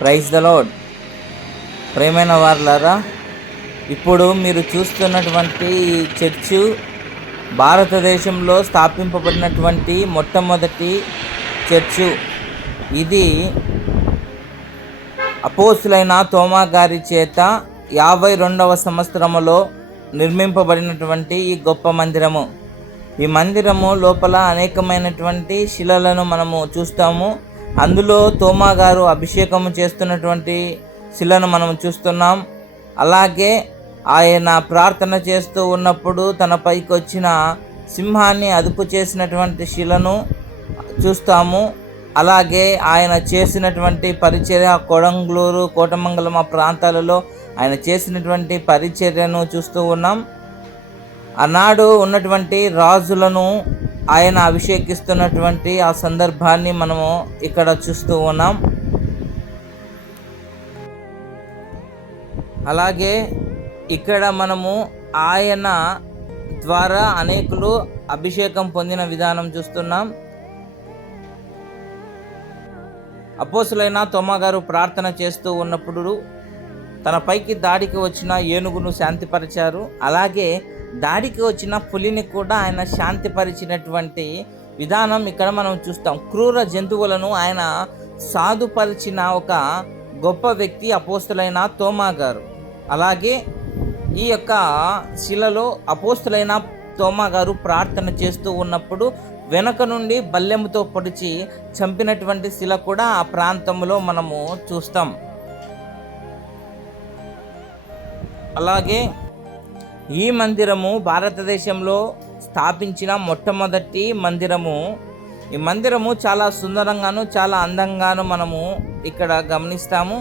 Praise the lord. ప్రేమైన వారలారా, ఇప్పుడు మీరు చూస్తున్నటువంటి చర్చు భారతదేశంలో స్థాపింపబడినటువంటి మొట్టమొదటి చర్చు. ఇది అపోస్తులైన తోమా గారి చేత 52వ సంవత్సరములో నిర్మింపబడినటువంటి ఈ గొప్ప మందిరము. ఈ మందిరము లోపల అనేకమైనటువంటి శిలలను మనము చూస్తాము. అందులో తోమా గారు అభిషేకము చేస్తున్నటువంటి శిలను మనం చూస్తున్నాం. అలాగే ఆయన ప్రార్థన చేస్తూ ఉన్నప్పుడు తన పైకి వచ్చిన సింహాన్ని అదుపు చేసినటువంటి శిలను చూస్తాము. అలాగే ఆయన చేసినటువంటి పరిచర్య కొడంగూరు, కోటమంగళం ఆ ప్రాంతాలలో ఆయన చేసినటువంటి పరిచర్యను చూస్తూ ఉన్నాం. ఆనాడు ఉన్నటువంటి రాజులను ఆయన అభిషేకిస్తున్నటువంటి ఆ సందర్భాన్ని మనము ఇక్కడ చూస్తూ ఉన్నాం. అలాగే ఇక్కడ మనము ఆయన ద్వారా అనేకులు అభిషేకం పొందిన విధానం చూస్తున్నాం. అపోస్తులైన తోమా గారు ప్రార్థన చేస్తూ ఉన్నప్పుడు తన పైకి దాడికి వచ్చిన ఏనుగును శాంతిపరిచారు. అలాగే దాడికి వచ్చిన పులిని కూడా ఆయన శాంతిపరిచినటువంటి విధానం ఇక్కడ మనం చూస్తాం. క్రూర జంతువులను ఆయన సాధుపరిచిన ఒక గొప్ప వ్యక్తి అపోస్తులైన తోమా గారు. అలాగే ఈ యొక్క శిలలో అపోస్తులైన తోమా గారు ప్రార్థన చేస్తూ ఉన్నప్పుడు వెనక నుండి బల్లెముతో పొడిచి చంపినటువంటి శిల కూడా ఆ ప్రాంతంలో మనము చూస్తాం. అలాగే ఈ మందిరము భారతదేశంలో స్థాపించిన మొట్టమొదటి మందిరము. ఈ మందిరము చాలా సుందరంగాను చాలా అందంగాను మనము ఇక్కడ గమనిస్తాము.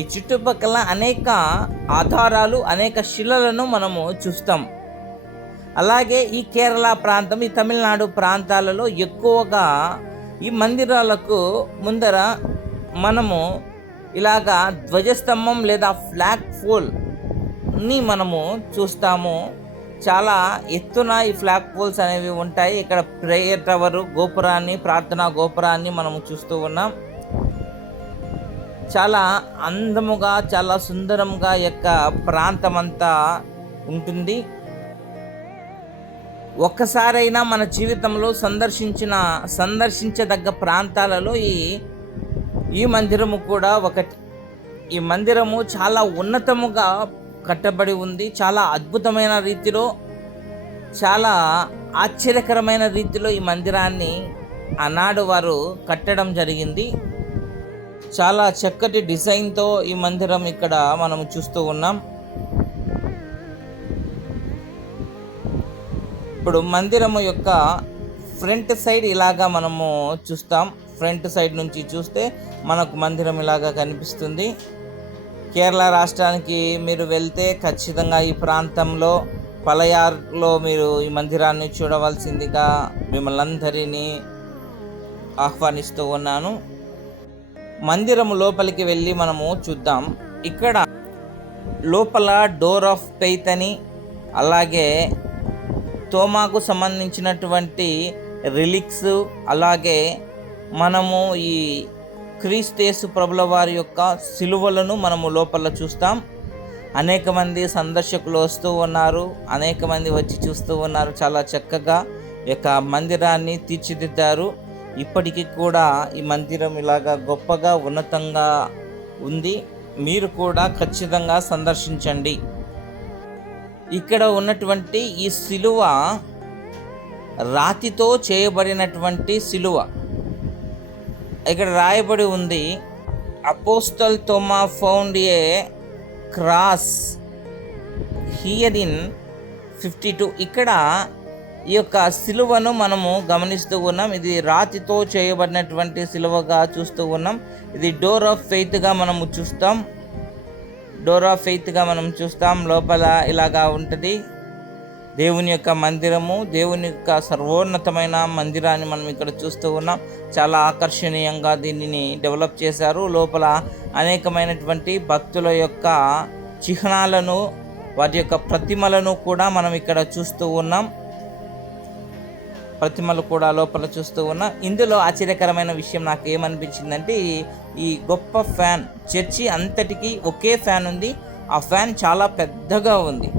ఈ చుట్టుపక్కల అనేక ఆధారాలు, అనేక శిలలను మనము చూస్తాం. అలాగే ఈ కేరళ ప్రాంతం, ఈ తమిళనాడు ప్రాంతాలలో ఎక్కువగా ఈ మందిరాలకు ముందర మనము ఇలాగా ధ్వజస్తంభం లేదా ఫ్లాగ్ పోల్ని మనము చూస్తాము. చాలా ఎత్తున ఈ ఫ్లాగ్ పోల్స్ అనేవి ఉంటాయి. ఇక్కడ ప్రేయర్ టవర్ గోపురాన్ని, ప్రార్థనా గోపురాన్ని మనము చూస్తూ ఉన్నాం. చాలా అందముగా, చాలా సుందరంగా యొక్క ప్రాంతం అంతా ఉంటుంది. ఒక్కసారైనా మన జీవితంలో సందర్శించదగ్గ ప్రాంతాలలో ఈ మందిరము కూడా ఒకటి. ఈ మందిరము చాలా ఉన్నతముగా కట్టబడి ఉంది. చాలా అద్భుతమైన రీతిలో, చాలా ఆశ్చర్యకరమైన రీతిలో ఈ మందిరాన్ని ఆనాడు వారు కట్టడం జరిగింది. చాలా చక్కటి డిజైన్తో ఈ మందిరం ఇక్కడ మనం చూస్తూ ఉన్నాం. ఇప్పుడు మందిరము యొక్క ఫ్రంట్ సైడ్ ఇలాగా మనము చూస్తాం. ఫ్రంట్ సైడ్ నుంచి చూస్తే మనకు మందిరం ఇలాగా కనిపిస్తుంది. కేరళ రాష్ట్రానికి మీరు వెళ్తే ఖచ్చితంగా ఈ ప్రాంతంలో పలయార్లో మీరు ఈ మందిరాన్ని చూడవలసిందిగా మిమ్మల్ని అందరినీ ఆహ్వానిస్తూ ఉన్నాను. మందిరము లోపలికి వెళ్ళి మనము చూద్దాం. ఇక్కడ లోపల డోర్ ఆఫ్ ఫెయిత్ అని, అలాగే తోమాకు సంబంధించినటువంటి రిలిక్స్, అలాగే మనము ఈ క్రీస్తు ప్రభుల వారి యొక్క సిలువలను మనము లోపల చూస్తాం. అనేక మంది సందర్శకులు వస్తూ ఉన్నారు, అనేక మంది వచ్చి చూస్తూ ఉన్నారు. చాలా చక్కగా ఈ యొక్క మందిరాన్ని తీర్చిదిద్దారు. ఇప్పటికీ కూడా ఈ మందిరం ఇలాగా గొప్పగా ఉన్నతంగా ఉంది. మీరు కూడా ఖచ్చితంగా సందర్శించండి. ఇక్కడ ఉన్నటువంటి ఈ సిలువ రాతితో చేయబడినటువంటి సిలువ. ఇక్కడ రాయబడి ఉంది, apostle Thomas found A cross here in 52. ఇక్కడ ఈ యొక్క సిలువను మనము గమనిస్తూ ఉన్నాం. ఇది రాతితో చేయబడినటువంటి సిలువగా చూస్తూ ఉన్నాం. ఇది డోర్ ఆఫ్ ఫెయిత్గా మనము చూస్తాం. డోర్ ఆఫ్ ఫెయిత్గా మనం చూస్తాం. లోపల ఇలాగా ఉంటుంది దేవుని యొక్క మందిరము. దేవుని యొక్క సర్వోన్నతమైన మందిరాన్ని మనం ఇక్కడ చూస్తూ ఉన్నాం. చాలా ఆకర్షణీయంగా దీనిని డెవలప్ చేశారు. లోపల అనేకమైనటువంటి భక్తుల యొక్క చిహ్నాలను, వాటి యొక్క ప్రతిమలను కూడా మనం ఇక్కడ చూస్తూ ఉన్నాం. ప్రతిమలు కూడా లోపల చూస్తూ ఉన్నాం. ఇందులో ఆశ్చర్యకరమైన విషయం నాకు ఏమనిపించిందంటే, ఈ గొప్ప ఫ్యాన్, చర్చి అంతటికి ఒకే ఫ్యాన్ ఉంది. ఆ ఫ్యాన్ చాలా పెద్దగా ఉంది.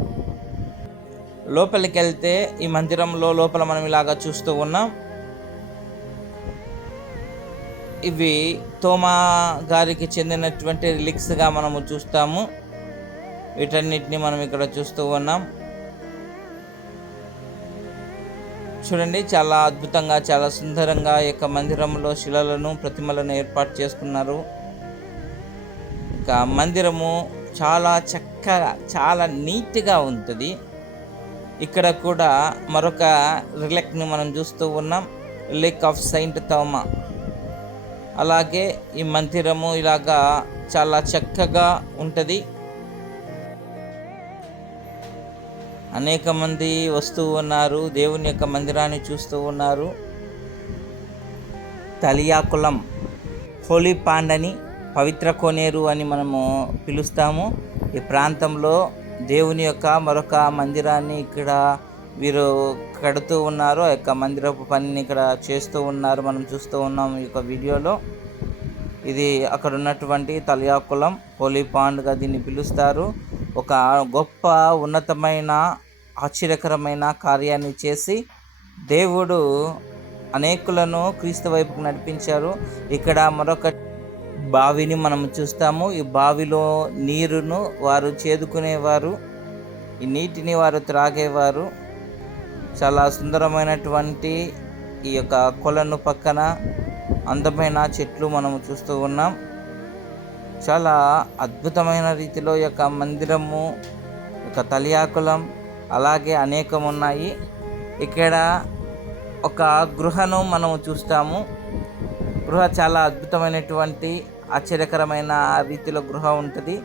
లోపలికి వెళ్తే ఈ మందిరంలో లోపల మనం ఇలాగా చూస్తూ ఉన్నాం. ఇవి తోమా గారికి చెందినటువంటి రిలిక్స్గా మనము చూస్తాము. వీటన్నిటిని మనం ఇక్కడ చూస్తూ ఉన్నాం. చూడండి, చాలా అద్భుతంగా, చాలా సుందరంగా ఈ యొక్క మందిరంలో శిలలను, ప్రతిమలను ఏర్పాటు చేసుకున్నారు. ఇక మందిరము చాలా చక్కగా, చాలా నీట్గా ఉంటుంది. ఇక్కడ కూడా మరొక రిలెక్ట్ని మనం చూస్తూ ఉన్నాం, రిలిక్ ఆఫ్ సెయింట్ థోమా. అలాగే ఈ మందిరము ఇలాగా చాలా చక్కగా ఉంటుంది. అనేక మంది వస్తూ ఉన్నారు, దేవుని యొక్క మందిరాన్ని చూస్తూ ఉన్నారు. తలియాకులం, హోలీ పాండ్ అని, పవిత్ర కోనేరు అని మనము పిలుస్తాము. ఈ ప్రాంతంలో దేవుని యొక్క మరొక మందిరాన్ని ఇక్కడ వీరు కడుతూ ఉన్నారు. ఆ యొక్క మందిరపు పనిని ఇక్కడ చేస్తూ ఉన్నారు, మనం చూస్తూ ఉన్నాం ఈ యొక్క వీడియోలో. ఇది అక్కడ ఉన్నటువంటి తలియాకులం, హోలీ పాండ్గా దీన్ని పిలుస్తారు. ఒక గొప్ప ఉన్నతమైన ఆశ్చర్యకరమైన కార్యాన్ని చేసి దేవుడు అనేకులను క్రీస్తు వైపుకు నడిపించారు. ఇక్కడ మరొక బావిని మనం చూస్తాము. ఈ బావిలో నీరును వారు చేదుకునేవారు, ఈ నీటిని వారు త్రాగేవారు. చాలా సుందరమైనటువంటి ఈ యొక్క కొలను పక్కన అందమైన చెట్లు మనము చూస్తూ ఉన్నాం. చాలా అద్భుతమైన రీతిలో ఈ యొక్క మందిరము, యొక్క తలియాకులం అలాగే అనేకం ఉన్నాయి. ఇక్కడ ఒక గృహను మనము చూస్తాము. గృహ చాలా అద్భుతమైనటువంటి ఆశ్చర్యకరమైన రీతిలో గృహ ఉంటుంది.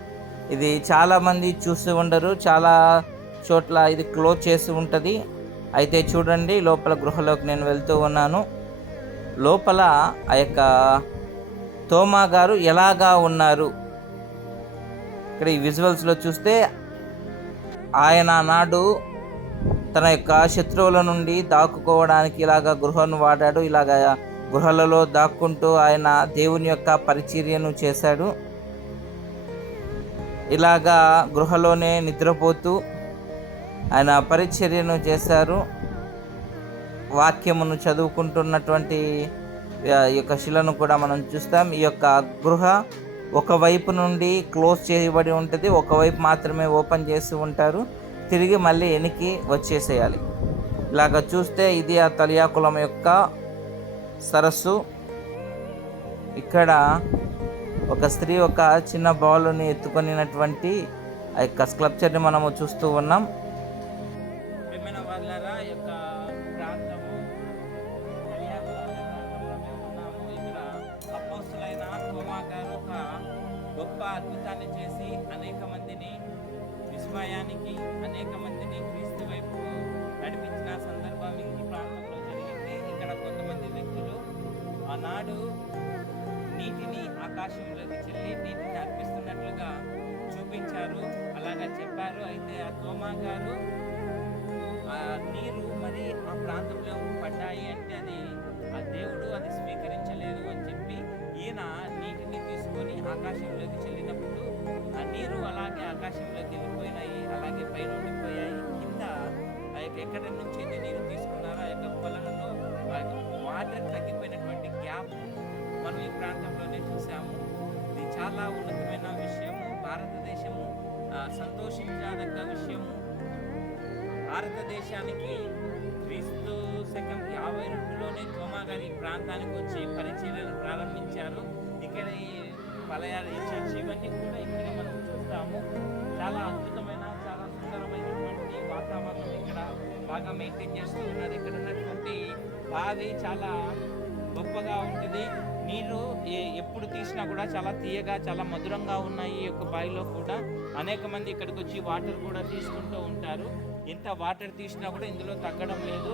ఇది చాలామంది చూస్తూ ఉండరు, చాలా చోట్ల ఇది క్లోజ్ చేసి ఉంటుంది. అయితే చూడండి, లోపల గృహలోకి నేను వెళ్తూ ఉన్నాను. లోపల ఆ యొక్క తోమా గారు ఎలాగా ఉన్నారు ఇక్కడ ఈ విజువల్స్లో చూస్తే, ఆయన నాడు తన యొక్క శత్రువుల నుండి దాక్కుకోవడానికి ఇలాగ గృహను వాడాడు. ఇలాగ గృహలలో దాక్కుంటూ ఆయన దేవుని యొక్క పరిచర్యను చేశాడు. ఇలాగా గృహలోనే నిద్రపోతూ ఆయన పరిచర్యను చేశారు. వాక్యమును చదువుకుంటున్నటువంటి ఈ యొక్క శిలను కూడా మనం చూస్తాం. ఈ యొక్క గృహ ఒకవైపు నుండి క్లోజ్ చేయబడి ఉంటుంది, ఒకవైపు మాత్రమే ఓపెన్ చేసి ఉంటారు. తిరిగి మళ్ళీ వెనక్కి వచ్చేసేయాలి. ఇలాగ చూస్తే ఇది ఆ తలియాకులం యొక్క సరస్సు. ఇక్కడ ఒక స్త్రీ ఒక చిన్న బాలుని ఎత్తుకొనినటువంటి ఆ యొక్క స్కల్ప్చర్ని మనము చూస్తూ ఉన్నాం. గొప్ప అద్భుతాన్ని చేసి అనేక మందిని విస్మయానికి, అనేక మందిని క్రీస్తు వైపు నడిపించిన సందర్భం ఈ ప్రాంతంలో జరిగింది. ఇక్కడ కొంతమంది వ్యక్తులు ఆనాడు నీటిని ఆకాశంలోకి చెల్లి నీటిని అర్పిస్తున్నట్లుగా చూపించారు, అలాగా చెప్పారు. అయితే ఆ తోమా గారు ఆ నీరు మరి ఆ ప్రాంతంలో పడ్డాయి అంటే అది ఆ దేవుడు అది స్వీకరించలేదు అని చెప్పి ఈయన నీటిని తీసుకొని ఆకాశంలోకి చెల్లినప్పుడు ఆ నీరు అలాగే ఆకాశంలోకి వెళ్ళిపోయినాయి, అలాగే పైన ఉండిపోయాయి. కింద ఆ యొక్క ఎక్కడి నుంచి నీరు తీసుకున్నారో ఆ యొక్క పొలంలో వాటర్ తగ్గిపోయినటువంటి గ్యాప్ మనం ఈ ప్రాంతంలోనే చూసాము. ఇది చాలా ఉన్నతమైన విషయము, భారతదేశము సంతోషించదగ్గ విషయము. భారతదేశానికి క్రీస్తు శకం 52లోనే తోమా గారి ప్రాంతానికి వచ్చి పరిచర్యను ప్రారంభించారు. ఇక్కడ ఈ పలయాలు, ఈ చర్చి ఇవన్నీ కూడా ఇక్కడ మనం చూస్తాము. చాలా అద్భుతమైన, చాలా సుందరమైనటువంటి వాతావరణం ఇక్కడ బాగా మెయింటైన్ చేస్తూ ఉన్నారు. ఇక్కడ ఉన్నటువంటి బావి చాలా గొప్పగా ఉంటుంది. నీరు ఎప్పుడు తీసినా కూడా చాలా తీయగా, చాలా మధురంగా ఉన్నాయి. ఈ యొక్క బావిలో కూడా అనేక మంది ఇక్కడికి వచ్చి వాటర్ కూడా తీసుకుంటూ ఉంటారు. ఎంత వాటర్ తీసినా కూడా ఇందులో తగ్గడం లేదు.